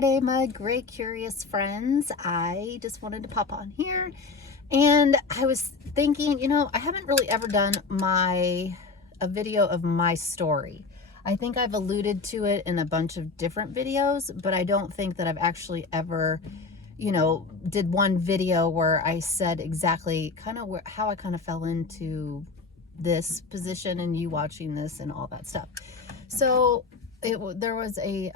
Friday, my great curious friends. I just wanted to pop on here, and I was thinking, I haven't really ever done a video of my story. I think I've alluded to it in a bunch of different videos, but I don't think that I've actually ever, did one video where I said exactly kind of how I kind of fell into this position and you watching this and all that stuff. So there was a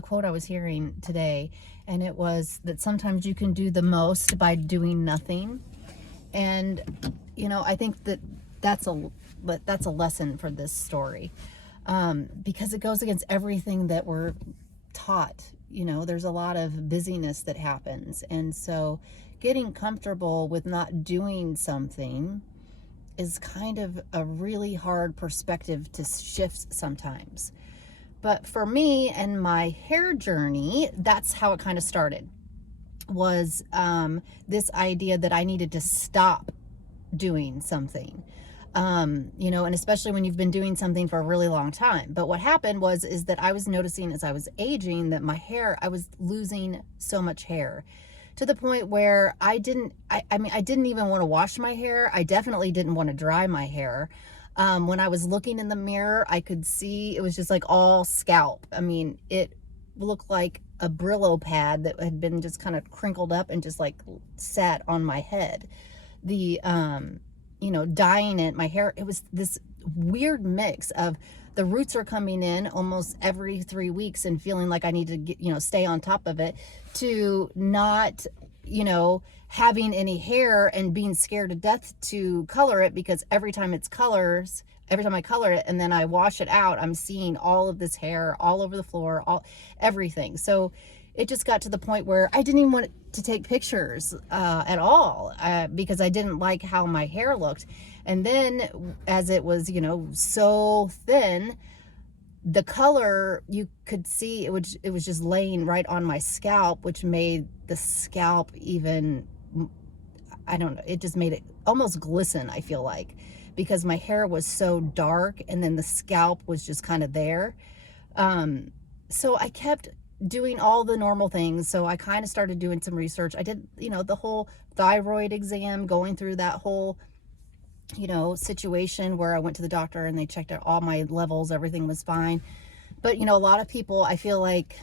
quote I was hearing today, and it was that sometimes you can do the most by doing nothing. And I think that's a lesson for this story, because it goes against everything that we're taught. There's a lot of busyness that happens, and so getting comfortable with not doing something is kind of a really hard perspective to shift sometimes. But for me and my hair journey, that's how it kind of started, was this idea that I needed to stop doing something, and especially when you've been doing something for a really long time. But what happened is that I was noticing as I was aging that my hair, I was losing so much hair, to the point where I didn't even want to wash my hair. I definitely didn't want to dry my hair. When I was looking in the mirror, I could see it was just like all scalp. It looked like a Brillo pad that had been just kind of crinkled up and just like sat on my head. The, dyeing it, my hair, it was this weird mix of the roots are coming in almost every 3 weeks and feeling like I need to get, stay on top of it, to not, having any hair and being scared to death to color it, because every time I color it and then I wash it out, I'm seeing all of this hair all over the floor, everything. So it just got to the point where I didn't even want to take pictures at all, because I didn't like how my hair looked. And then as it was, so thin, the color, you could see it was just laying right on my scalp, which made the scalp even, I don't know, it just made it almost glisten, I feel like, because my hair was so dark and then the scalp was just kind of there. So I kept doing all the normal things. So I kind of started doing some research. I did, the whole thyroid exam, going through that whole, situation where I went to the doctor and they checked out all my levels, everything was fine. But, a lot of people, I feel like,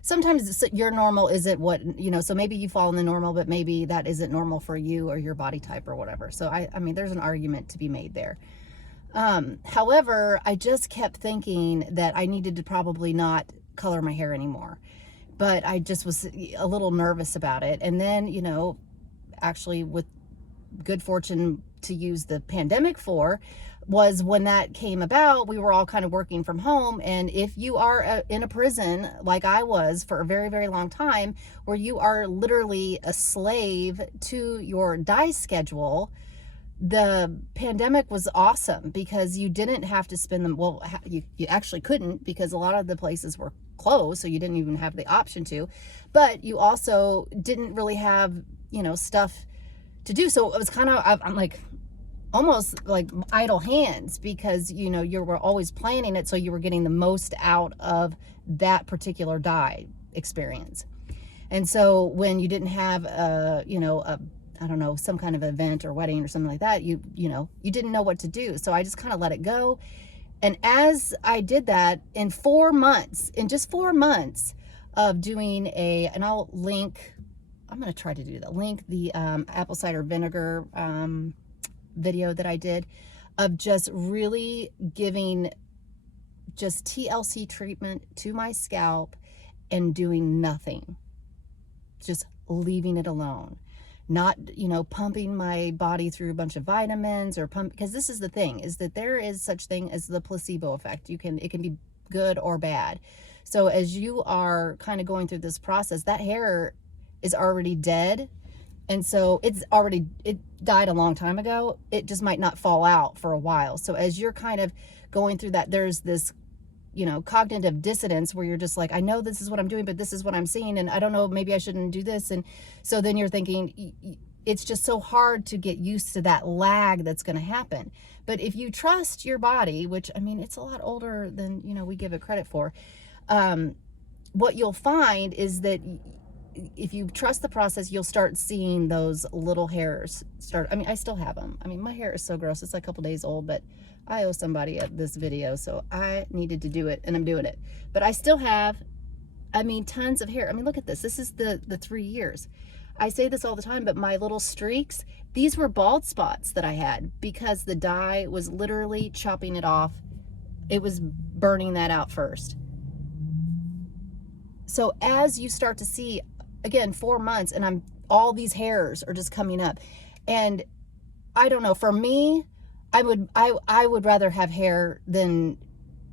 sometimes your normal isn't what, so maybe you fall in the normal, but maybe that isn't normal for you or your body type or whatever. So there's an argument to be made there. However, I just kept thinking that I needed to probably not color my hair anymore, but I just was a little nervous about it. And then, actually with good fortune to use the pandemic for, was when that came about, we were all kind of working from home. And if you are in a prison like I was for a very, very long time, where you are literally a slave to your dye schedule, the pandemic was awesome, because you didn't have to spend them. Well, you actually couldn't, because a lot of the places were closed, so you didn't even have the option to. But you also didn't really have, stuff to do. So it was kind of, I'm like, almost like idle hands, because, you were always planning it, so you were getting the most out of that particular dye experience. And so when you didn't have I don't know, some kind of event or wedding or something like that, you didn't know what to do. So I just kind of let it go. And as I did that, in just 4 months of doing and I'll link, I'm going to try to do that, link the apple cider vinegar video that I did, of just really giving just TLC treatment to my scalp and doing nothing, just leaving it alone. Not, pumping my body through a bunch of vitamins because this is the thing, is that there is such thing as the placebo effect. It can be good or bad. So as you are kind of going through this process, that hair is already dead. And so it died a long time ago. It just might not fall out for a while. So as you're kind of going through that, there's this, cognitive dissonance where you're just like, I know this is what I'm doing, but this is what I'm seeing. And I don't know, maybe I shouldn't do this. And so then you're thinking, it's just so hard to get used to that lag that's going to happen. But if you trust your body, which, I mean, it's a lot older than, you know, we give it credit for, what you'll find is that if you trust the process, you'll start seeing those little hairs start. I mean, I still have them. I mean, my hair is so gross. It's like a couple days old, but I owe somebody this video, so I needed to do it, and I'm doing it. But I still have, I mean, tons of hair. I mean, look at this. This is the 3 years. I say this all the time, but my little streaks, these were bald spots that I had because the dye was literally chopping it off. It was burning that out first. So as you start to see, again, 4 months, and all these hairs are just coming up. And I don't know, for me, I would rather have hair than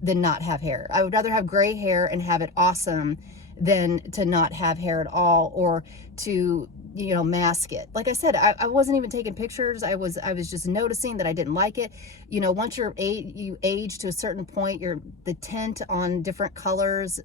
not have hair. I would rather have gray hair and have it awesome than to not have hair at all, or to, you know, mask it. Like I said, I wasn't even taking pictures. I was just noticing that I didn't like it. You know, once you age to a certain point, the tint on different colors,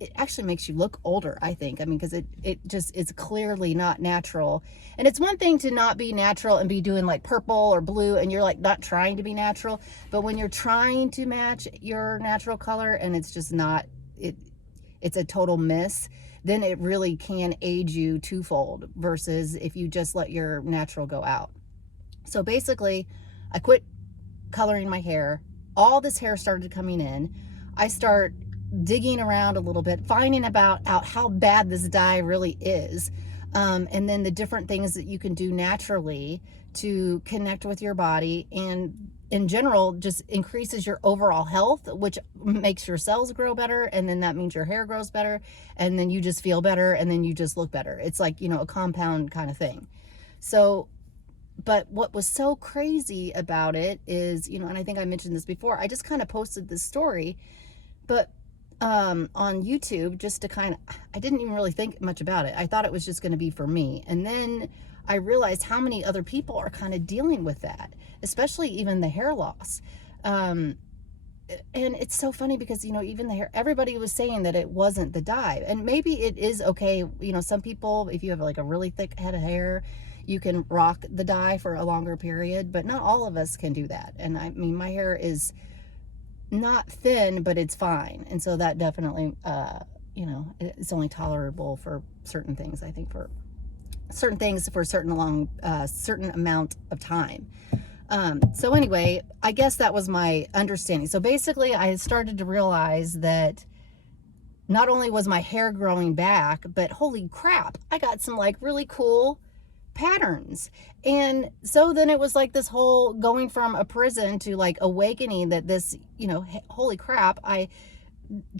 it actually makes you look older, I think. I mean, because it's clearly not natural. And it's one thing to not be natural and be doing like purple or blue, and you're like not trying to be natural. But when you're trying to match your natural color and it's just not, it's a total miss, then it really can age you twofold versus if you just let your natural go out. So basically, I quit coloring my hair. All this hair started coming in. I start digging around a little bit, finding out how bad this dye really is, and then the different things that you can do naturally to connect with your body, and in general just increases your overall health, which makes your cells grow better, and then that means your hair grows better, and then you just feel better, and then you just look better. It's like, you know, a compound kind of thing. So, but what was so crazy about it is, you know, and I think I mentioned this before, I just kind of posted this story, but on YouTube, just to kind of, I didn't even really think much about it. I thought it was just going to be for me. And then I realized how many other people are kind of dealing with that, especially even the hair loss. And it's so funny because, you know, even the hair, everybody was saying that it wasn't the dye. And maybe it is okay. You know, some people, if you have like a really thick head of hair, you can rock the dye for a longer period, but not all of us can do that. And I mean, my hair is not thin, but it's fine. And so that definitely, you know, it's only tolerable for certain things. I think for certain things for a certain amount of time. So anyway, I guess that was my understanding. So basically I started to realize that not only was my hair growing back, but holy crap, I got some like really cool patterns. And so then it was like this whole going from a prison to like awakening that this, you know, holy crap, I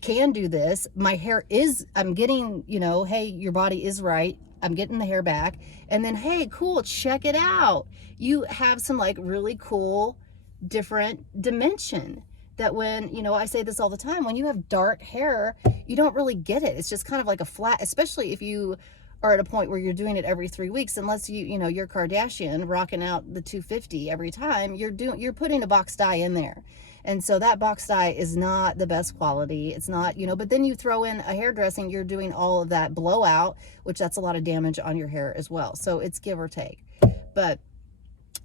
can do this. My hair is, I'm getting, you know, hey, your body is right. I'm getting the hair back. And then, hey, cool, check it out. You have some like really cool different dimension that when, you know, I say this all the time, when you have dark hair, you don't really get it. It's just kind of like a flat, especially if you are at a point where you're doing it every 3 weeks, unless you know, you're Kardashian rocking out the 250 every time, you're putting a box dye in there. And so that box dye is not the best quality. It's not, you know, but then you throw in a hairdressing, you're doing all of that blowout, which that's a lot of damage on your hair as well. So it's give or take. But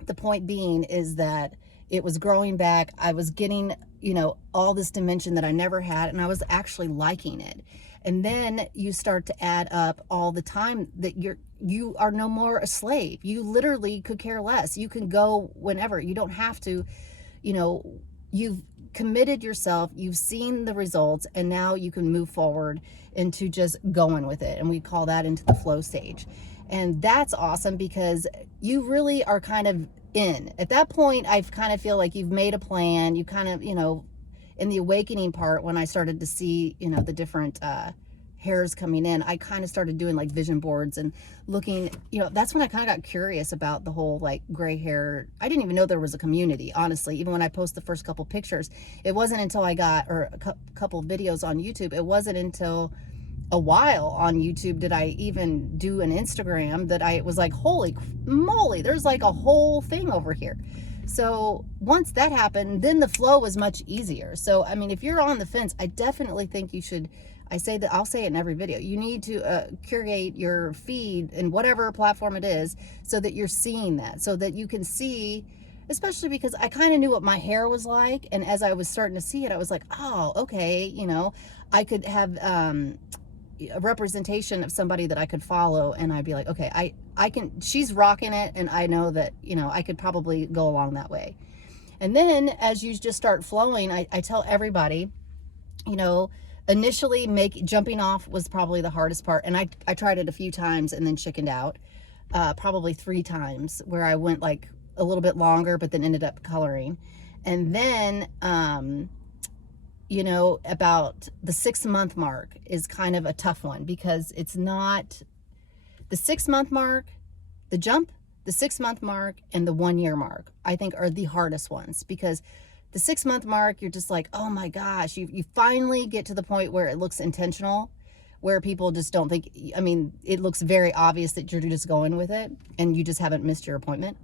the point being is that it was growing back. I was getting, you know, all this dimension that I never had, and I was actually liking it. And then you start to add up all the time that you are no more a slave. You literally could care less. You can go whenever. You don't have to, you know, you've committed yourself, you've seen the results, and now you can move forward into just going with it. And we call that into the flow stage. And that's awesome because you really are kind of in. At that point, I kind of feel like you've made a plan. You kind of, you know, in the awakening part, when I started to see, you know, the different hairs coming in, I kind of started doing like vision boards and looking, you know, that's when I kind of got curious about the whole like gray hair. I didn't even know there was a community, honestly. Even when I post the first couple pictures, it wasn't until I got, or a couple videos on YouTube, it wasn't until a while on YouTube did I even do an Instagram that I was like, holy moly, there's like a whole thing over here. So once that happened, then the flow was much easier. So, I mean, if you're on the fence, I definitely think you should I say that, I'll say it in every video. You need to curate your feed in whatever platform it is so that you're seeing that, so that you can see, especially because I kind of knew what my hair was like. And as I was starting to see it, I was like, oh, okay, you know, I could have a representation of somebody that I could follow, and I'd be like, okay, I can, she's rocking it, and I know that, you know, I could probably go along that way. And then as you just start flowing, I tell everybody, you know, initially jumping off was probably the hardest part. And I tried it a few times and then chickened out, probably 3 times, where I went like a little bit longer, but then ended up coloring. And then, you know, about the 6-month mark is kind of a tough one, because it's not the 6-month mark, the jump, the 6-month mark, and the 1-year mark, I think, are the hardest ones. Because the 6-month mark, you're just like, oh my gosh, you finally get to the point where it looks intentional, where people just don't think, I mean, it looks very obvious that you're just going with it and you just haven't missed your appointment.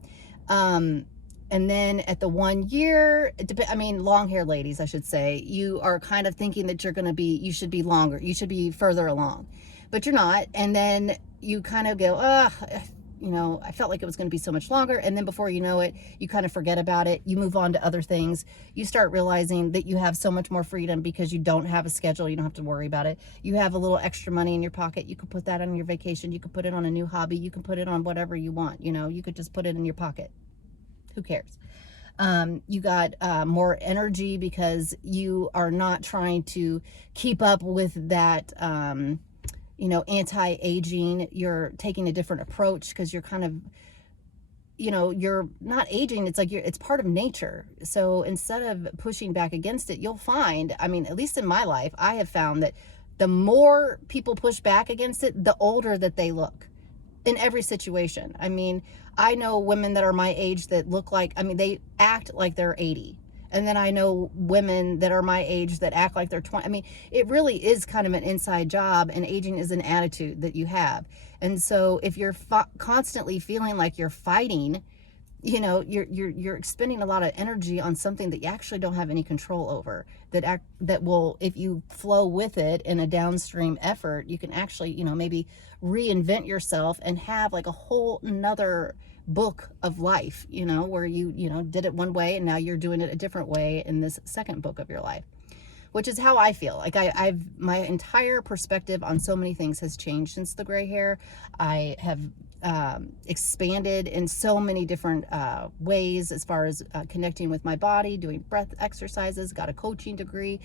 And then at the 1 year, I mean, long hair ladies, I should say, you are kind of thinking that you should be longer, you should be further along, but you're not. And then you kind of go, you know, I felt like it was going to be so much longer. And then before you know it, you kind of forget about it. You move on to other things. You start realizing that you have so much more freedom because you don't have a schedule. You don't have to worry about it. You have a little extra money in your pocket. You could put that on your vacation. You could put it on a new hobby. You can put it on whatever you want. You know, you could just put it in your pocket. Who cares? You got more energy because you are not trying to keep up with that, you know, anti-aging. You're taking a different approach because you're kind of, you know, you're not aging. It's like it's part of nature. So instead of pushing back against it, you'll find, I mean, at least in my life, I have found that the more people push back against it, the older that they look in every situation. I mean, I know women that are my age that look like, I mean, they act like they're 80. And then I know women that are my age that act like they're 20. I mean, it really is kind of an inside job, and aging is an attitude that you have. And so if you're constantly feeling like you're fighting, you know, you're expending a lot of energy on something that you actually don't have any control over, that will, if you flow with it in a downstream effort, you can actually, you know, maybe reinvent yourself and have like a whole nother book of life, you know, where you know, did it one way and now you're doing it a different way in this second book of your life. Which is how I feel. Like I've my entire perspective on so many things has changed since the gray hair. I have expanded in so many different ways, as far as connecting with my body, doing breath exercises, got a coaching degree,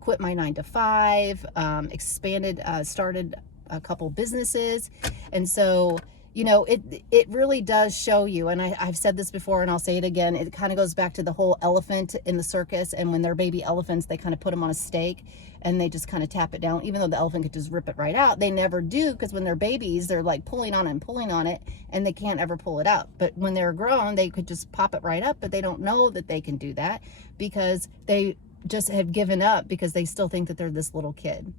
quit my 9-to-5, expanded, started a couple businesses. And so, you know, it really does show you, and I've said this before and I'll say it again, it kind of goes back to the whole elephant in the circus, and when they're baby elephants, they kind of put them on a stake and they just kind of tap it down, even though the elephant could just rip it right out. They never do, because when they're babies, they're like pulling on it and pulling on it, and they can't ever pull it out. But when they're grown, they could just pop it right up, but they don't know that they can do that because they just have given up, because they still think that they're this little kid.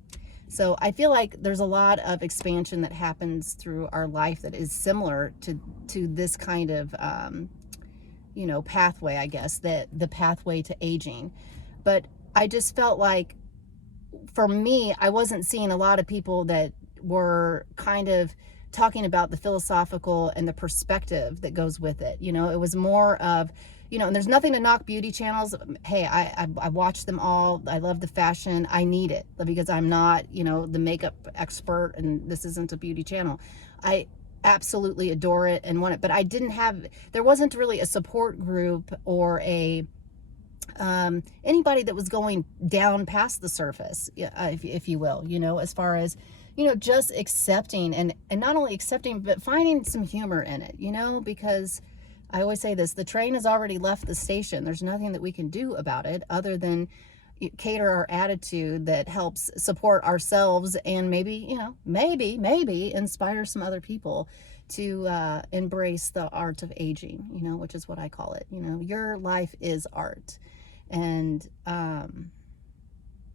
So I feel like there's a lot of expansion that happens through our life that is similar to this kind of, you know, pathway, I guess, that the pathway to aging. But I just felt like, for me, I wasn't seeing a lot of people that were kind of talking about the philosophical and the perspective that goes with it. You know, it was more of, you know, and there's nothing to knock beauty channels. Hey, I watch them all. I love the fashion. I need it because I'm not, you know, the makeup expert, and this isn't a beauty channel. I absolutely adore it and want it, but there wasn't really a support group or a anybody that was going down past the surface, if you will, you know, as far as, you know, just accepting and not only accepting, but finding some humor in it, you know, because I always say this, the train has already left the station. There's nothing that we can do about it other than cater our attitude that helps support ourselves, and maybe, you know, maybe inspire some other people to embrace the art of aging, you know, which is what I call it. You know, your life is art. And,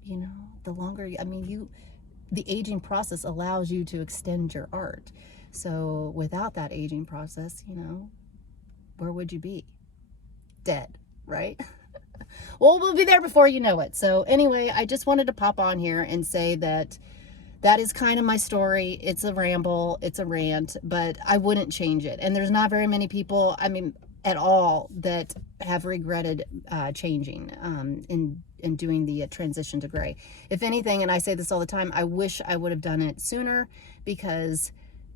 you know, the longer, the aging process allows you to extend your art. So without that aging process, you know, where would you be? Dead, right? Well, we'll be there before you know it. So anyway, I just wanted to pop on here and say that that is kind of my story. It's a ramble, it's a rant, but I wouldn't change it. And there's not very many people, I mean, at all, that have regretted changing in doing the transition to gray. If anything, and I say this all the time, I wish I would have done it sooner, because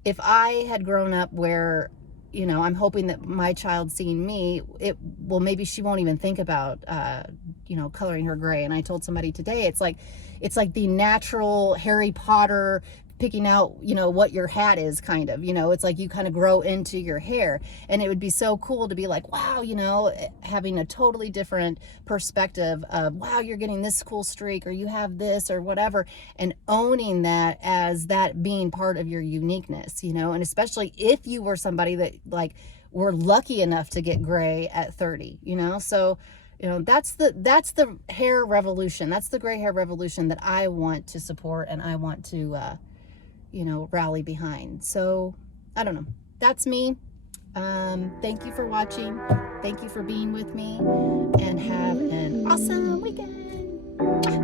if I had grown up where, you know, I'm hoping that my child seeing me, well, maybe she won't even think about, you know, coloring her gray. And I told somebody today, it's like the natural Harry Potter picking out, you know, what your hat is, kind of, you know, it's like you kind of grow into your hair. And it would be so cool to be like, wow, you know, having a totally different perspective of, wow, you're getting this cool streak, or you have this, or whatever, and owning that as that being part of your uniqueness, you know. And especially if you were somebody that, like, were lucky enough to get gray at 30, you know. So, you know, that's the hair revolution. That's the gray hair revolution that I want to support, and I want to you know, rally behind. So I don't know, that's me. Thank you for watching, thank you for being with me, and have an awesome weekend.